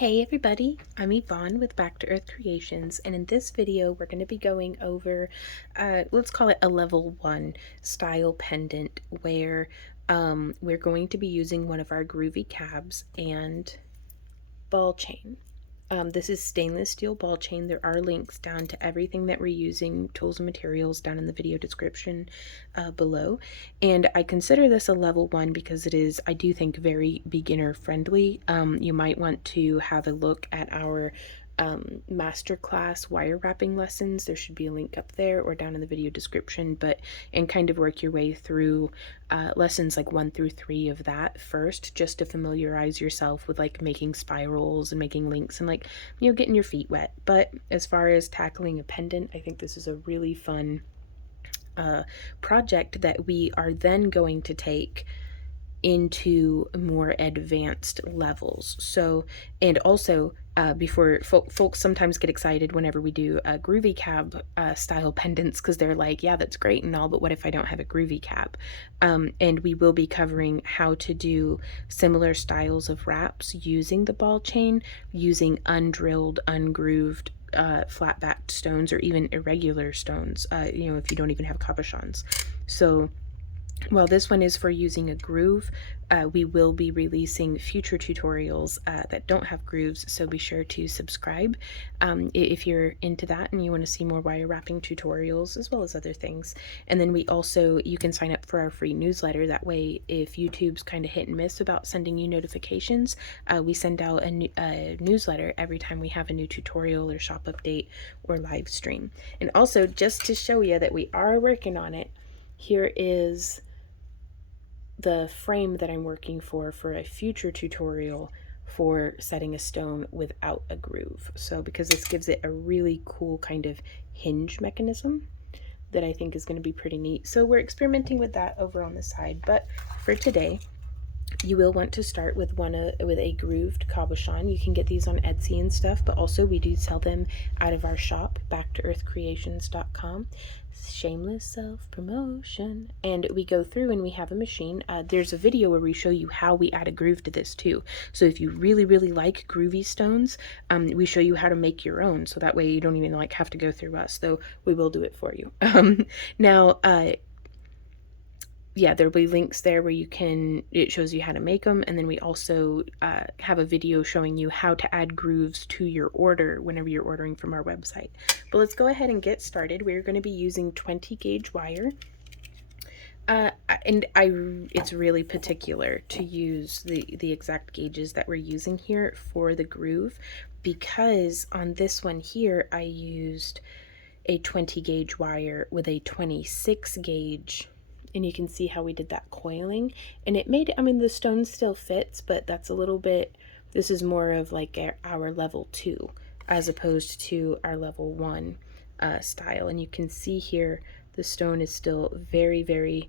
Hey everybody, I'm Yvonne with Back to Earth Creations, and in this video we're going to be going over, let's call it a level 1 style pendant where we're going to be using one of our groovy cabs and ball chain. This is stainless steel ball chain. There are links down to everything that we're using, tools and materials, down in the video description below. And I consider this a level 1 because it is, I do think, very beginner friendly. You might want to have a look at our masterclass wire wrapping lessons. There should be a link up there or down in the video description, and kind of work your way through lessons like 1 through 3 of that first, just to familiarize yourself with like making spirals and making links and like, getting your feet wet. But as far as tackling a pendant, I think this is a really fun project that we are then going to take into more advanced levels. So, and also before folks sometimes get excited whenever we do a groovy cab style pendants, because they're like, yeah, that's great and all, but what if I don't have a groovy cab? And we will be covering how to do similar styles of wraps using the ball chain, using undrilled, ungrooved flat backed stones, or even irregular stones, if you don't even have cabochons. So while this one is for using a groove, we will be releasing future tutorials that don't have grooves, so be sure to subscribe if you're into that and you want to see more wire wrapping tutorials as well as other things. And then you can sign up for our free newsletter. That way, if YouTube's kind of hit and miss about sending you notifications, we send out a newsletter every time we have a new tutorial or shop update or live stream. And also, just to show you that we are working on it, here is the frame that I'm working for a future tutorial for setting a stone without a groove. So because this gives it a really cool kind of hinge mechanism that I think is going to be pretty neat. So we're experimenting with that over on the side, but for today you will want to start with a grooved cabochon. You can get these on Etsy and stuff, but also we do sell them out of our shop, backtoearthcreations.com. Shameless self-promotion. And we go through and we have a machine. There's a video where we show you how we add a groove to this too. So if you really, really like groovy stones, we show you how to make your own. So that way you don't even have to go through us, though we will do it for you. Now, yeah, there'll be links there where it shows you how to make them. And then we also have a video showing you how to add grooves to your order whenever you're ordering from our website. But let's go ahead and get started. We're going to be using 20 gauge wire. It's really particular to use the exact gauges that we're using here for the groove, because on this one here, I used a 20 gauge wire with a 26 gauge. And you can see how we did that coiling, and it made, the stone still fits, but that's a little bit, this is more of like our level 2 as opposed to our level 1 style. And you can see here the stone is still very, very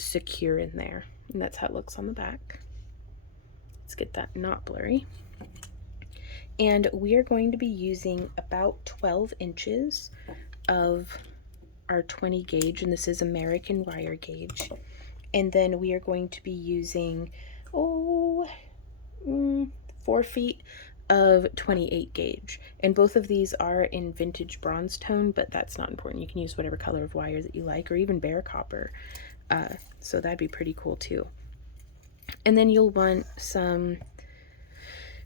secure in there, and that's how it looks on the back. Let's get that not blurry. And we are going to be using about 12 inches of our 20 gauge, and this is American wire gauge. And then we are going to be using 4 feet of 28 gauge, and both of these are in vintage bronze tone, but that's not important. You can use whatever color of wire that you like, or even bare copper, so that'd be pretty cool too. And then you'll want some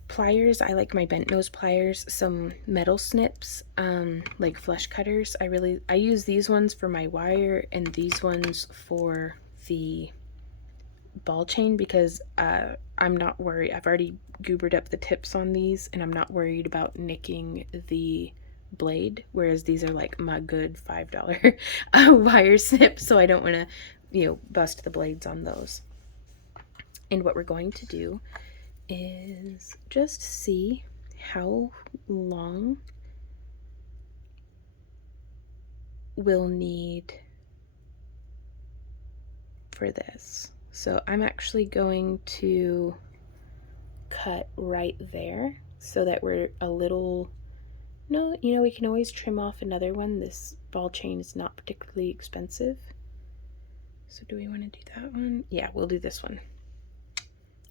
pliers. I like my bent nose pliers, some metal snips, like flush cutters. I use these ones for my wire and these ones for the ball chain, because I'm not worried. I've already goobered up the tips on these, and I'm not worried about nicking the blade, whereas these are like my good $5 wire snips, so I don't want to bust the blades on those. And what we're going to do is just see how long we'll need for this. So I'm actually going to cut right there so that we're a little, we can always trim off another one. This ball chain is not particularly expensive. So do we want to do that one? Yeah, we'll do this one.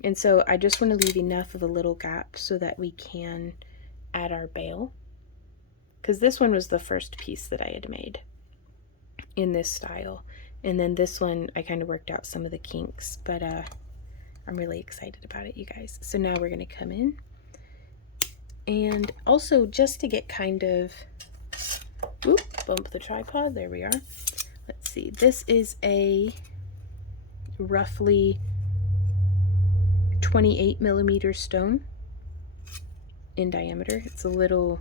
And so I just want to leave enough of a little gap so that we can add our bail, because this one was the first piece that I had made in this style, and then this one I kind of worked out some of the kinks, but I'm really excited about it, you guys. So now we're going to come in, and also just to get kind of, oop, bump the tripod, there we are. Let's see, this is a roughly 28 millimeter stone in diameter. It's a little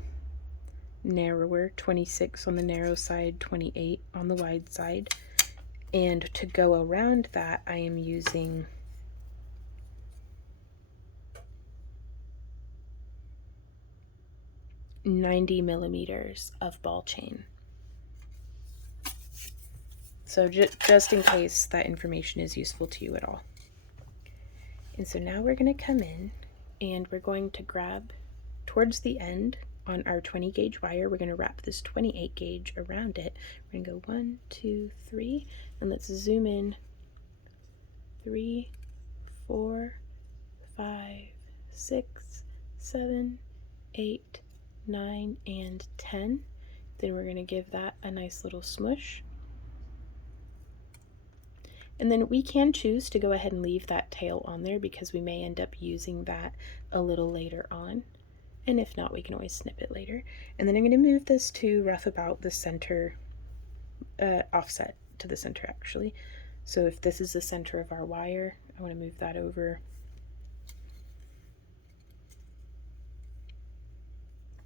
narrower, 26 on the narrow side, 28 on the wide side. And to go around that, I am using 90 millimeters of ball chain. So just in case that information is useful to you at all. And so now we're going to come in and we're going to grab towards the end on our 20 gauge wire. We're going to wrap this 28 gauge around it. We're going to go 1, 2, 3, and let's zoom in. 3, 4, 5, 6, 7, 8, 9, and 10. Then we're going to give that a nice little smush. And then we can choose to go ahead and leave that tail on there because we may end up using that a little later on. And if not, we can always snip it later. And then I'm going to move this to rough about the center, offset to the center actually. So if this is the center of our wire, I want to move that over.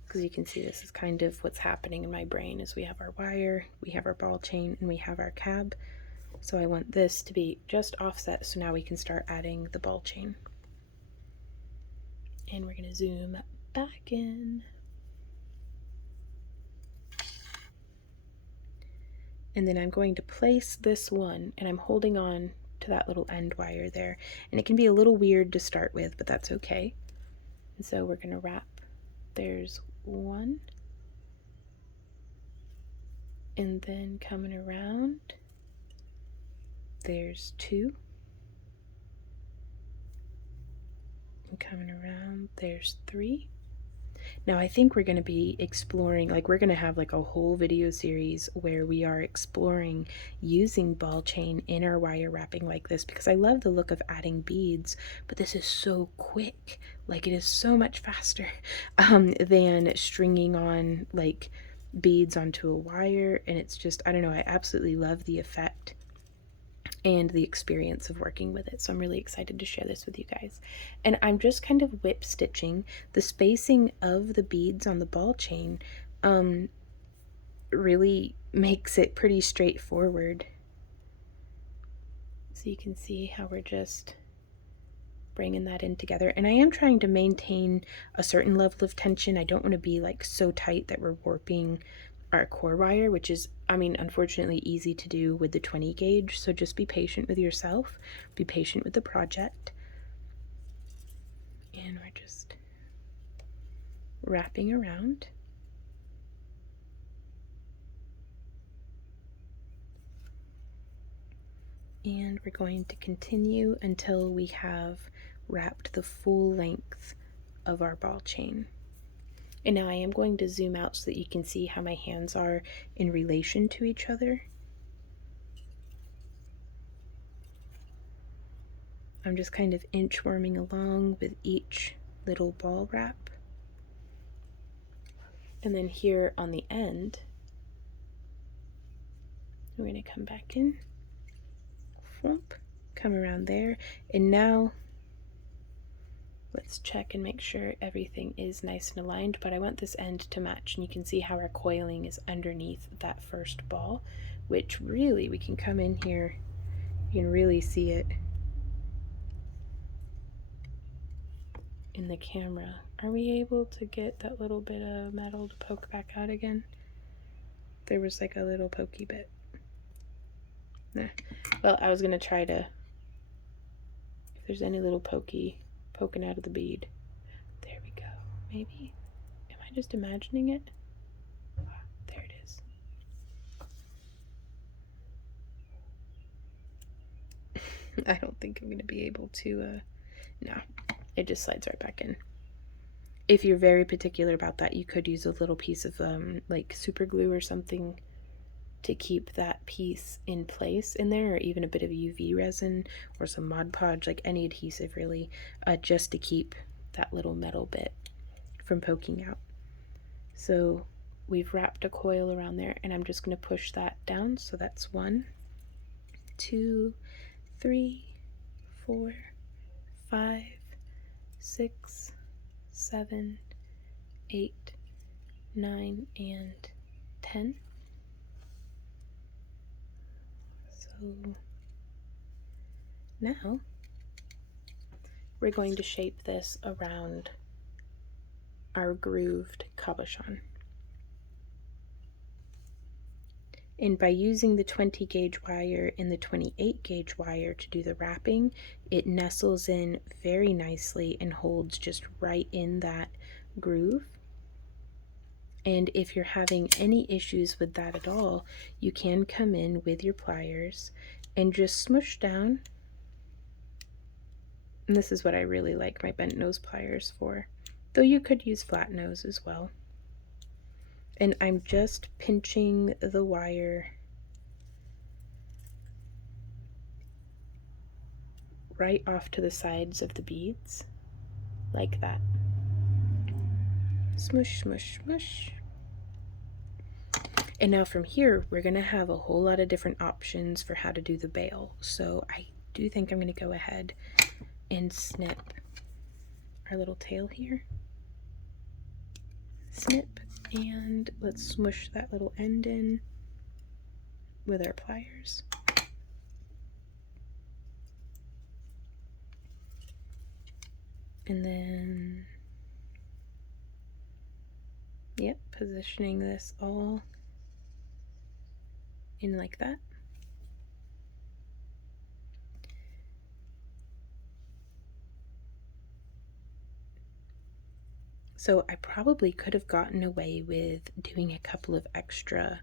Because you can see this is kind of what's happening in my brain is we have our wire, we have our ball chain, and we have our cab. So I want this to be just offset, so now we can start adding the ball chain. And we're going to zoom back in. And then I'm going to place this one, and I'm holding on to that little end wire there. And it can be a little weird to start with, but that's okay. And so we're going to wrap. There's 1. And then coming around, there's 2. And coming around, there's 3. Now I think we're going to be exploring, like we're going to have like a whole video series where we are exploring using ball chain in our wire wrapping like this, because I love the look of adding beads, but this is so quick. Like it is so much faster than stringing on like beads onto a wire, and it's just, I don't know, I absolutely love the effect and the experience of working with it. So I'm really excited to share this with you guys. And I'm just kind of whip stitching. The spacing of the beads on the ball chain really makes it pretty straightforward. So you can see how we're just bringing that in together. And I am trying to maintain a certain level of tension. I don't want to be like so tight that we're warping our core wire, which is, I mean, unfortunately easy to do with the 20 gauge. So just be patient with yourself, be patient with the project. And we're just wrapping around. And we're going to continue until we have wrapped the full length of our ball chain. And now I am going to zoom out so that you can see how my hands are in relation to each other. I'm just kind of inchworming along with each little ball wrap. And then here on the end, we're going to come back in, come around there, and now let's check and make sure everything is nice and aligned, but I want this end to match, and you can see how our coiling is underneath that first ball, which really, we can come in here, you can really see it in the camera. Are we able to get that little bit of metal to poke back out again? There was like a little pokey bit. Nah. Well, I was gonna try to, if there's any little pokey poking out of the bead. There we go. Maybe? Am I just imagining it? There it is. I don't think I'm going to be able to No, it just slides right back in. If you're very particular about that, you could use a little piece of like super glue or something to keep that piece in place in there, or even a bit of UV resin or some Mod Podge, like any adhesive really, just to keep that little metal bit from poking out. So we've wrapped a coil around there, and I'm just going to push that down. So that's 1, 2, 3, 4, 5, 6, 7, 8, 9, and 10. So now we're going to shape this around our grooved cabochon. And by using the 20 gauge wire and the 28 gauge wire to do the wrapping, it nestles in very nicely and holds just right in that groove. And if you're having any issues with that at all, you can come in with your pliers and just smush down. And this is what I really like my bent nose pliers for, though you could use flat nose as well. And I'm just pinching the wire right off to the sides of the beads, like that. Smush, smush, smush. And now from here, we're going to have a whole lot of different options for how to do the bail. So I do think I'm going to go ahead and snip our little tail here. Snip, and let's smush that little end in with our pliers. And then, yep, positioning this all in like that. So I probably could have gotten away with doing a couple of extra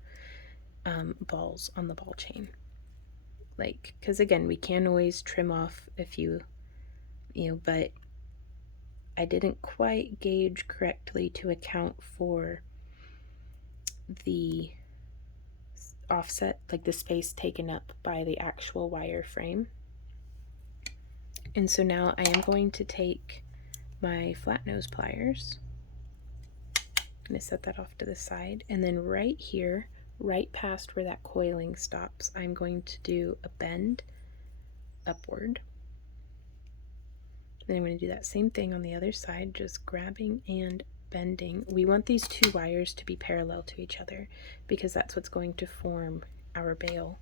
balls on the ball chain. Like, because again, we can always trim off a few, but I didn't quite gauge correctly to account for the offset, like the space taken up by the actual wire frame. And so now I am going to take my flat nose pliers. I'm going to set that off to the side, and then right here, right past where that coiling stops, I'm going to do a bend upward. Then I'm going to do that same thing on the other side, just grabbing and bending. We want these two wires to be parallel to each other because that's what's going to form our bail.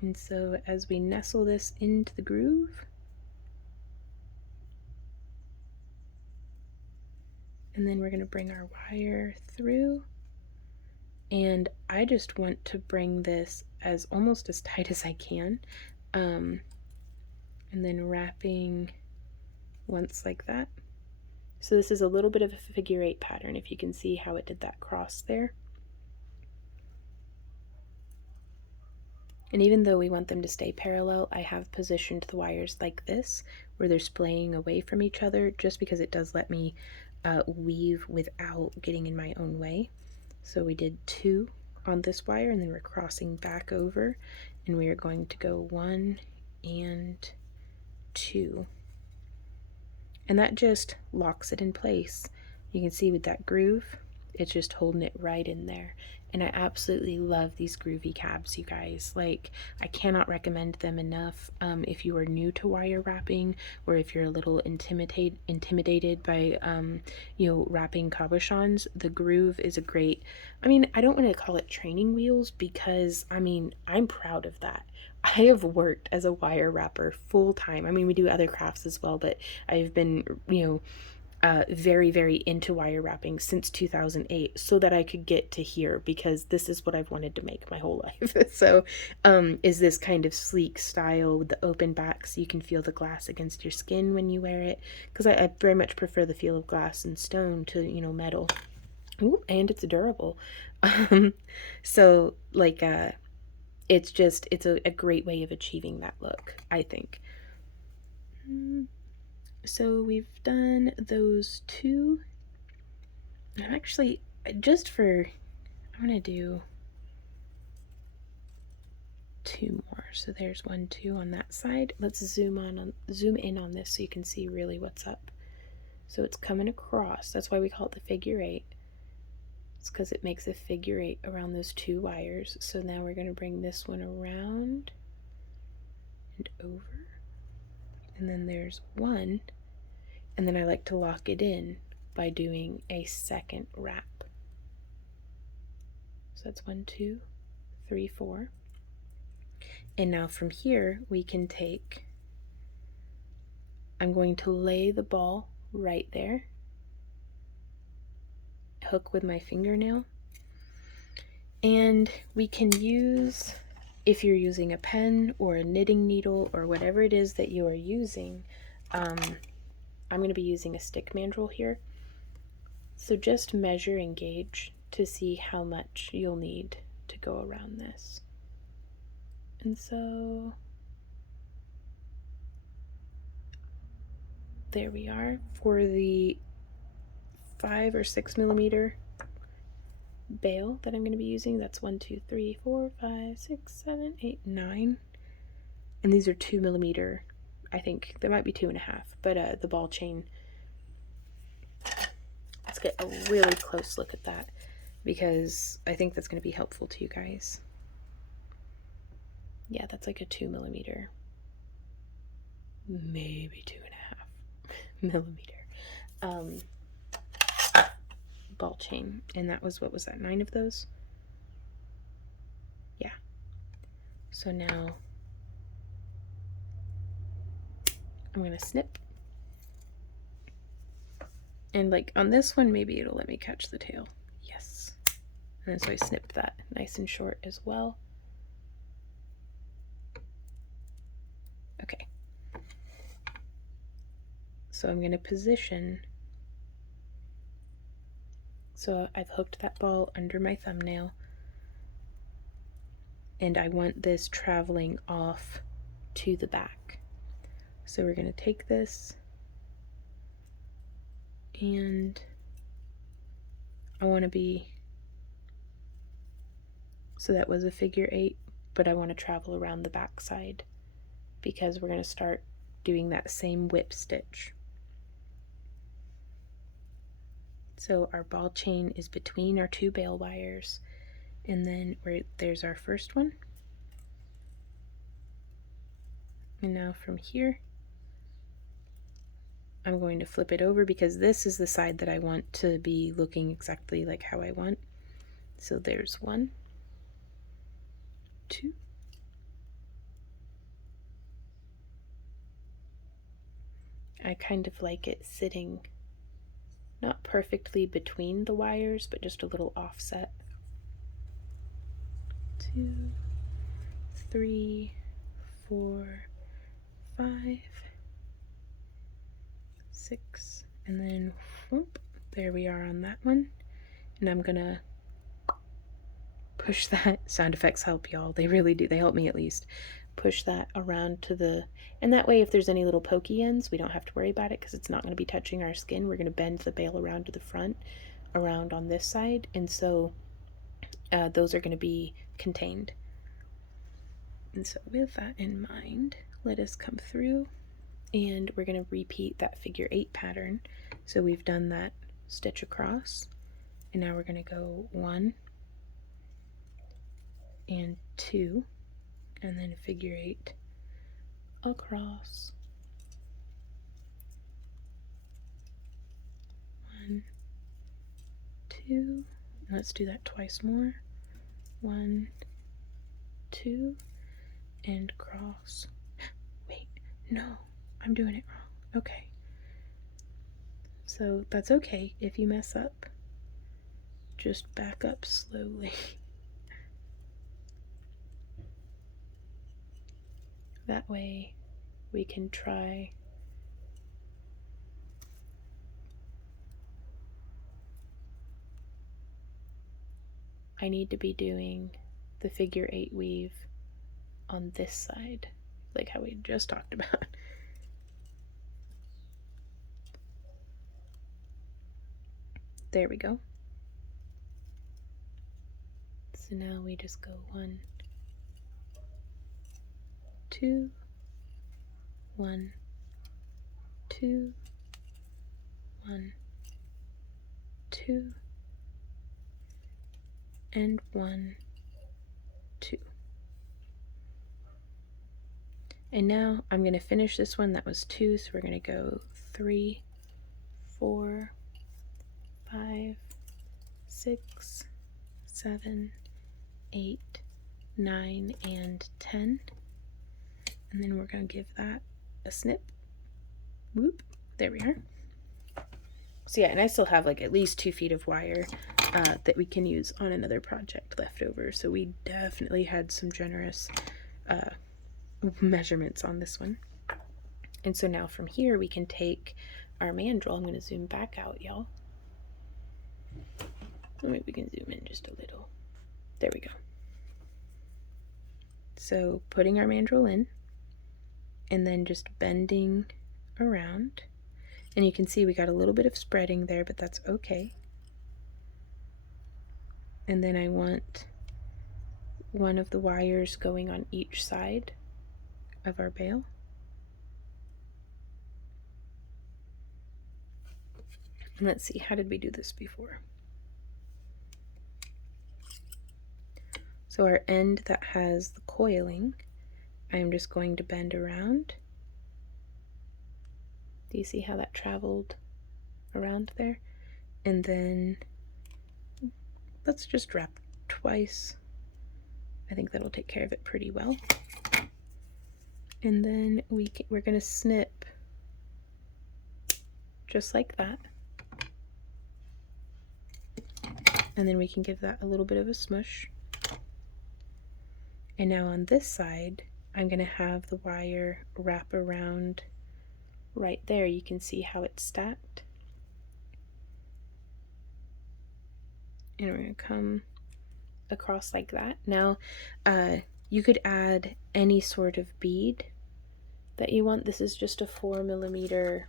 And so as we nestle this into the groove, and then we're going to bring our wire through, and I just want to bring this as almost as tight as I can, and then wrapping once like that. So this is a little bit of a figure 8 pattern, if you can see how it did that cross there. And even though we want them to stay parallel, I have positioned the wires like this, where they're splaying away from each other, just because it does let me weave without getting in my own way. So we did 2 on this wire, and then we're crossing back over, and we are going to go 1 and 2. And that just locks it in place. You can see with that groove, it's just holding it right in there. And I absolutely love these groovy cabs, you guys. Like, I cannot recommend them enough. If you are new to wire wrapping, or if you're a little intimidated by wrapping cabochons, the groove is a great, I don't want to call it training wheels, because I'm proud of that. I have worked as a wire wrapper full time. We do other crafts as well, but I've been, very, very into wire wrapping since 2008, so that I could get to here, because this is what I've wanted to make my whole life. So is this kind of sleek style with the open back, so you can feel the glass against your skin when you wear it, because I very much prefer the feel of glass and stone to metal. Ooh, and it's durable. So like it's just, it's a great way of achieving that look, I think. So we've done those two. I'm actually, just for, I'm gonna do 2 more. So there's 1, 2 on that side. Let's zoom in on this so you can see really what's up. So it's coming across. That's why we call it the figure 8. It's because it makes a figure 8 around those 2 wires. So now we're going to bring this one around and over. And then there's 1. And then I like to lock it in by doing a second wrap. So that's 1, 2, 3, 4. And now from here we can take, I'm going to lay the ball right there, hook with my fingernail, and we can use, if you're using a pen or a knitting needle or whatever it is that you are using, I'm going to be using a stick mandrel here, so just measure and gauge to see how much you'll need to go around this. And so there we are for the 5 or 6 millimeter bail that I'm going to be using. That's 1, 2, 3, 4, 5, 6, 7, 8, 9. And these are 2 millimeter. I think there might be 2.5, but the ball chain. Let's get a really close look at that because I think that's going to be helpful to you guys. Yeah, that's like a 2 millimeter, maybe 2.5 millimeter ball chain. And that was, what was that, 9 of those? Yeah. So now I'm going to snip. And like on this one, maybe it'll let me catch the tail. Yes. And then so I snipped that nice and short as well. Okay. So I'm going to position. So I've hooked that ball under my thumbnail. And I want this traveling off to the back. So we're going to take this and I want to be, so that was a figure 8, but I want to travel around the back side because we're going to start doing that same whip stitch. So our ball chain is between our 2 bail wires, and then there's our first one. And now from here, I'm going to flip it over because this is the side that I want to be looking exactly like how I want. So there's 1, 2. I kind of like it sitting not perfectly between the wires, but just a little offset. 2, 3, 4, 5, 6, and then whoop, there we are on that one. And I'm gonna push that. Sound effects help, y'all. They really do. They help me at least. Push that around to the, and that way if there's any little pokey ends, we don't have to worry about it because it's not going to be touching our skin. We're going to bend the bail around to the front, around on this side, and so those are going to be contained. And so with that in mind, let us come through and we're going to repeat that figure 8 pattern. So we've done that stitch across, and now we're going to go 1 and 2, and then figure 8 across. 1, 2, let's do that twice more. 1, 2, and cross. Wait, no, I'm doing it wrong. Okay. So that's okay if you mess up. Just back up slowly. That way we can try. I need to be doing the figure 8 weave on this side, like how we just talked about. There we go. So now we just go 1, 2, 1, 2, 1, 2, and 1, 2. And now I'm going to finish this one. That was 2, so we're going to go 3, 4, 5, 6, 7, 8, 9, and 10. And then we're going to give that a snip. Whoop. There we are. So yeah, and I still have like at least 2 feet of wire that we can use on another project left over. So we definitely had some generous measurements on this one. And so now from here we can take our mandrel. I'm going to zoom back out, y'all. Maybe we can zoom in just a little. There we go. So putting our mandrel in and then just bending around. And you can see we got a little bit of spreading there, but that's okay. And then I want one of the wires going on each side of our bail. And let's see, how did we do this before? So our end that has the coiling, I'm just going to bend around. Do you see how that traveled around there? And then let's just wrap twice. I think that'll take care of it pretty well. And then we're going to snip just like that. And then we can give that a little bit of a smush. And now on this side, I'm going to have the wire wrap around right there. You can see how it's stacked. And we're going to come across like that. Now, you could add any sort of bead that you want. This is just a 4mm.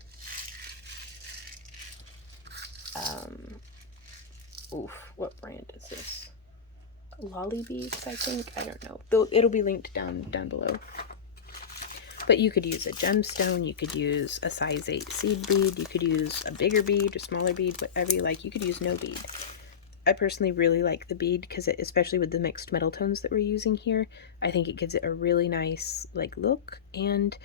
What brand is this? Lolly Beads, I think. I don't know. It'll be linked down below. But you could use a gemstone, you could use a size 8 seed bead, you could use a bigger bead, a smaller bead, whatever you like. You could use no bead. I personally really like the bead because especially with the mixed metal tones that we're using here, I think it gives it a really nice look, and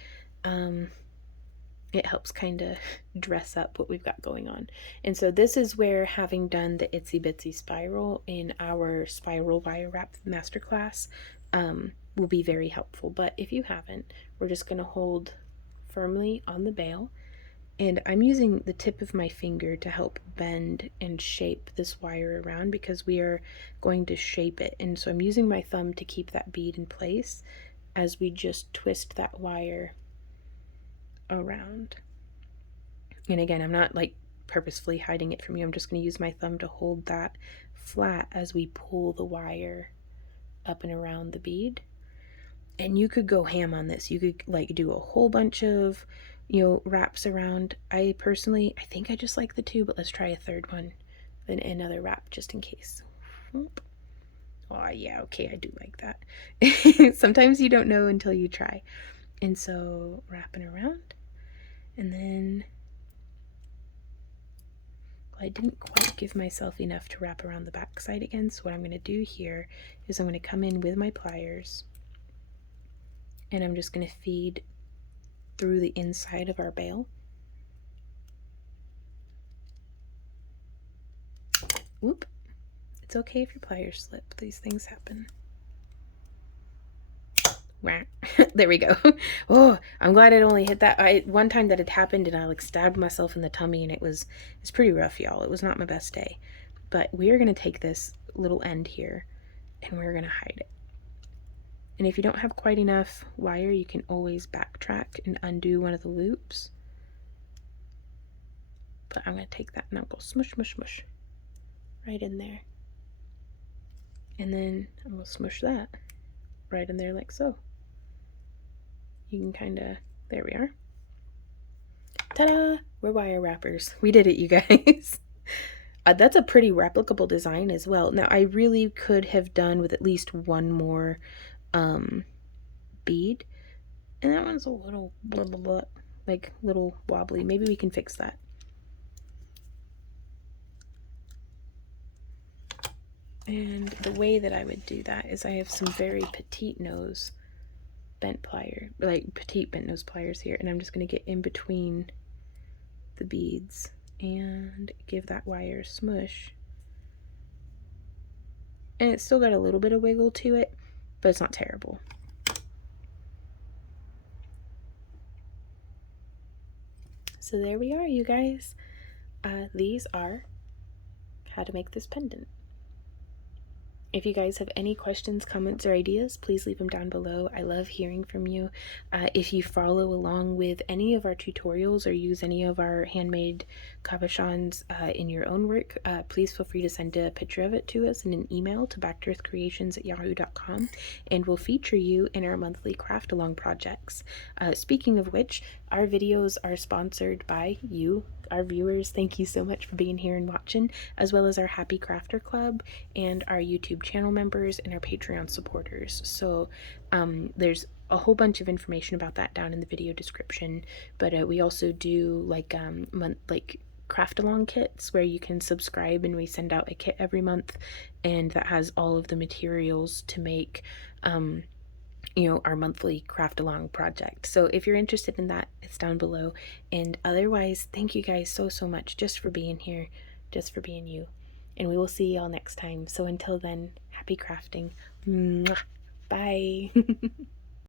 it helps kind of dress up what we've got going on. And so this is where, having done the Itsy Bitsy Spiral in our Spiral Wire Wrap Masterclass, will be very helpful. But if you haven't, we're just going to hold firmly on the bail, and I'm using the tip of my finger to help bend and shape this wire around because we are going to shape it. And so I'm using my thumb to keep that bead in place as we just twist that wire around. And again, I'm not purposefully hiding it from you. I'm just going to use my thumb to hold that flat as we pull the wire up and around the bead. And you could go ham on this. You could do a whole bunch of wraps around. I think I just like the 2, but let's try a third one and another wrap just in case. Oh yeah, okay, I do like that. Sometimes you don't know until you try. And so wrapping around, and then I didn't quite give myself enough to wrap around the back side again. So what I'm going to do here is I'm going to come in with my pliers, and I'm just going to feed through the inside of our bail. Whoop. It's okay if your pliers slip. These things happen. There we go. Oh, I'm glad it only hit that. One time that had happened and I stabbed myself in the tummy, and it's pretty rough, y'all. It was not my best day. But we are going to take this little end here and we're going to hide it. And if you don't have quite enough wire, you can always backtrack and undo one of the loops. But I'm going to take that and I'll go smush, smush, smush right in there. And then I'm going to smush that right in there like so. You can kind of, there we are. Ta-da! We're wire wrappers. We did it, you guys. That's a pretty replicable design as well. Now, I really could have done with at least one more bead. And that one's a little blah, blah, blah, like little wobbly. Maybe we can fix that. And the way that I would do that is I have some very petite nose bent plier, like petite bent nose pliers here, and I'm just going to get in between the beads and give that wire a smush. And it's still got a little bit of wiggle to it, but it's not terrible. So there we are, you guys. These are how to make this pendant. If you guys have any questions, comments, or ideas, please leave them down below. I love hearing from you. If you follow along with any of our tutorials or use any of our handmade cabochons in your own work, please feel free to send a picture of it to us in an email to backearthcreations@yahoo.com, and we'll feature you in our monthly craft along projects. Speaking of which, our videos are sponsored by you, our viewers. Thank you so much for being here and watching, as well as our Happy Crafter Club and our YouTube channel members and our Patreon supporters. So there's a whole bunch of information about that down in the video description, but we also do like craft along kits where you can subscribe and we send out a kit every month, and that has all of the materials to make our monthly craft along project. So if you're interested in that, it's down below. And otherwise, thank you guys so much just for being here, just for being you. And we will see y'all next time. So until then, happy crafting. Mwah. Bye.